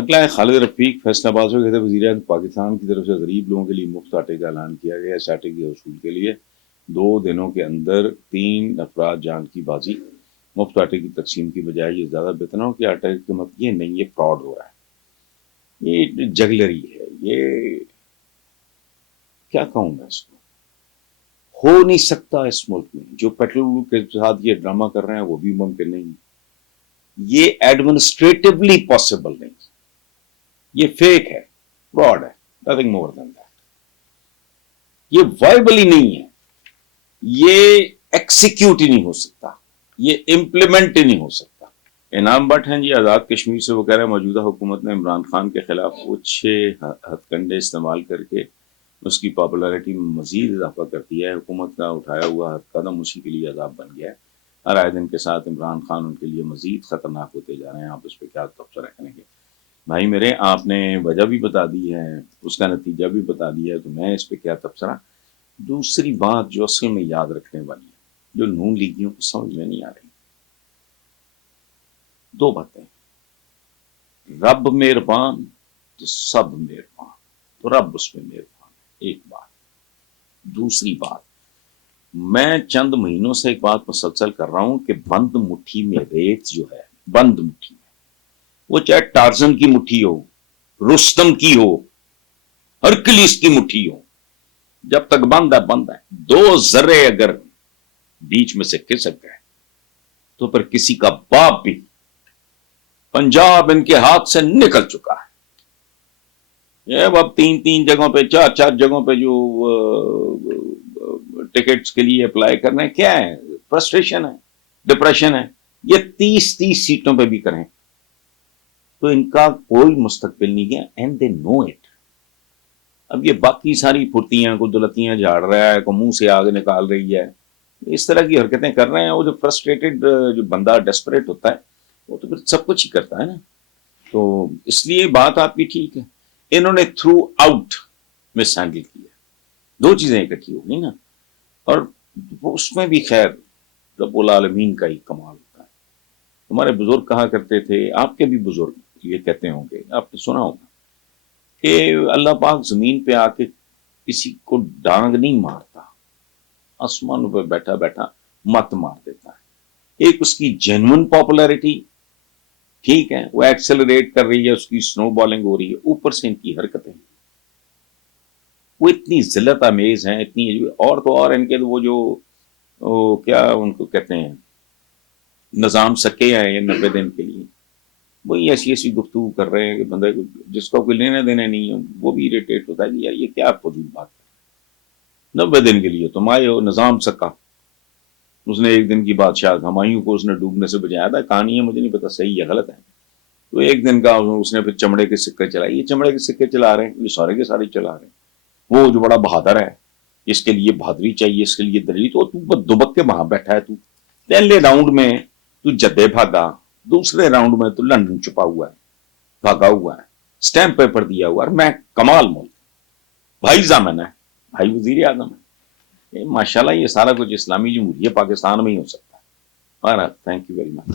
اگلا ہے خالد رفیق فیصل آباد سے کہتے ہیں وزیر اعظم پاکستان کی طرف سے غریب لوگوں کے لیے مفت آٹے کا اعلان کیا گیا ہے۔ اس آٹے کے حصول کے لیے 2 دنوں کے اندر 3 افراد جان کی بازی۔ مفت آٹے کی تقسیم کی بجائے یہ زیادہ بہتر ہو کہ آٹے کی قیمت یہ نہیں، یہ فراڈ ہو رہا ہے، یہ جگلری ہے، یہ کیا کہوں میں اس کو، ہو نہیں سکتا اس ملک میں۔ جو پیٹرول کے ساتھ یہ ڈرامہ کر رہے ہیں وہ بھی ممکن نہیں، یہ ایڈمنسٹریٹولی پاسبل نہیں، یہ فیک ہے، فراڈ ہے، نتھنگ مور دین دیٹ۔ یہ وائبل ہی نہیں ہے، یہ ایکسیکیوٹ ہی نہیں ہو سکتا، یہ امپلیمنٹ ہی نہیں ہو سکتا۔ انعام بٹ ہیں جی آزاد کشمیر سے، وہ کہہ رہے ہیں موجودہ حکومت نے عمران خان کے خلاف وہ 6 ہتھ کنڈے استعمال کر کے اس کی پاپولیرٹی میں مزید اضافہ کر دیا ہے۔ حکومت کا اٹھایا ہوا ہر قدم اسی کے لیے عذاب بن گیا ہے۔ ہر آئے دن کے ساتھ عمران خان ان کے لیے مزید خطرناک ہوتے جا رہے ہیں۔ آپ اس پہ کیا تبصرہ کریں گے؟ بھائی میرے، آپ نے وجہ بھی بتا دی ہے، اس کا نتیجہ بھی بتا دیا ہے، تو میں اس پہ کیا تبصرہ۔ دوسری بات جو اصل میں یاد رکھنے والی ہے، جو نون لیگیوں کو سمجھ میں نہیں آ رہی، 2 باتیں: رب مہربان تو سب مہربان، تو رب اس میں مہربان ہے، ایک بات۔ دوسری بات، میں چند مہینوں سے ایک بات مسلسل کر رہا ہوں کہ بند مٹھی میں ریت جو ہے، بند مٹھی میں، وہ چاہے ٹارزن کی مٹھی ہو، رستم کی ہو، ہرکلیس کی مٹھی ہو، جب تک بند ہے بند ہے۔ 2 ذرے اگر بیچ میں سے کھسک گئے تو پھر کسی کا باپ بھی، پنجاب ان کے ہاتھ سے نکل چکا ہے۔ یہ اب 3 جگہوں پہ، 4 جگہوں پہ جو ٹکٹس کے لیے اپلائی کرنا ہے، کیا ہے؟ فرسٹریشن ہے، ڈپریشن ہے۔ یہ 30 سیٹوں پہ بھی کریں تو ان کا کوئی مستقبل نہیں ہے، اینڈ دے نو اٹ۔ اب یہ باقی ساری پھرتیاں کو دلتیاں جھاڑ رہا ہے، کو منہ سے آگ نکال رہی ہے، اس طرح کی حرکتیں کر رہے ہیں۔ وہ جو فرسٹریٹڈ جو بندہ ڈیسپریٹ ہوتا ہے وہ تو پھر سب کچھ ہی کرتا ہے نا۔ تو اس لیے بات آپ کی ٹھیک ہے، انہوں نے تھرو آؤٹ مس ہینڈل کیا، 2 چیزیں اکٹھی ہو گئی نا۔ اور اس میں بھی خیر رب العالمین کا ہی کمال ہوتا ہے۔ ہمارے بزرگ کہا کرتے تھے، آپ کے بھی بزرگ یہ کہتے ہوں گے، آپ نے سنا ہوگا کہ اللہ پاک زمین پہ آ کے کسی کو ڈانگ نہیں مارتا، آسمانوں پہ بیٹھا بیٹھا مت مار دیتا ہے۔ ایک اس کی جینون پاپولیرٹی، ٹھیک ہے، وہ ایکسلریٹ کر رہی ہے، اس کی سنو بالنگ ہو رہی ہے، اوپر سے ان کی حرکتیں وہ اتنی ذلت آمیز ہیں، اتنی، اور تو اور ان کے وہ جو کیا ان کو کہتے ہیں، نظام سکے ہیں یہ 90 دن کے لیے، وہی ایسی ایسی گفتگو کر رہے ہیں کہ بندے جس کو کوئی لینے دینے نہیں ہے وہ بھی اریٹیٹ ہوتا ہے کہ یار یہ کیا فضول بات ہے۔ 90 دن کے لیے تم آئے ہو، نظام سکا، اس نے 1 دن کی بادشاہ ہمایوں کو اس نے ڈوبنے سے بچایا تھا، کہانی ہے مجھے نہیں پتا صحیح ہے غلط ہے، تو 1 دن کا اس نے پھر چمڑے کے سکے چلائے۔ یہ چمڑے کے سکے چلا رہے ہیں، یہ سارے کے سارے چلا رہے ہیں۔ وہ جو بڑا بہادر ہے، اس کے لیے بہادری چاہیے، اس کے لیے دلیری، تو دبک کے وہاں بیٹھا ہے۔ تو پہلے راؤنڈ میں تو جدے بھاگا، دوسرے راؤنڈ میں تو لندن چھپا ہوا ہے، بھاگا ہوا ہے، سٹیمپ پیپر دیا ہوا ہے، میں کمال ملک بھائی ضامن ہے، بھائی وزیر اعظم ہے، ماشاءاللہ یہ سارا کچھ اسلامی جمہوریہ پاکستان میں ہی ہو سکتا ہے۔ Thank you very much.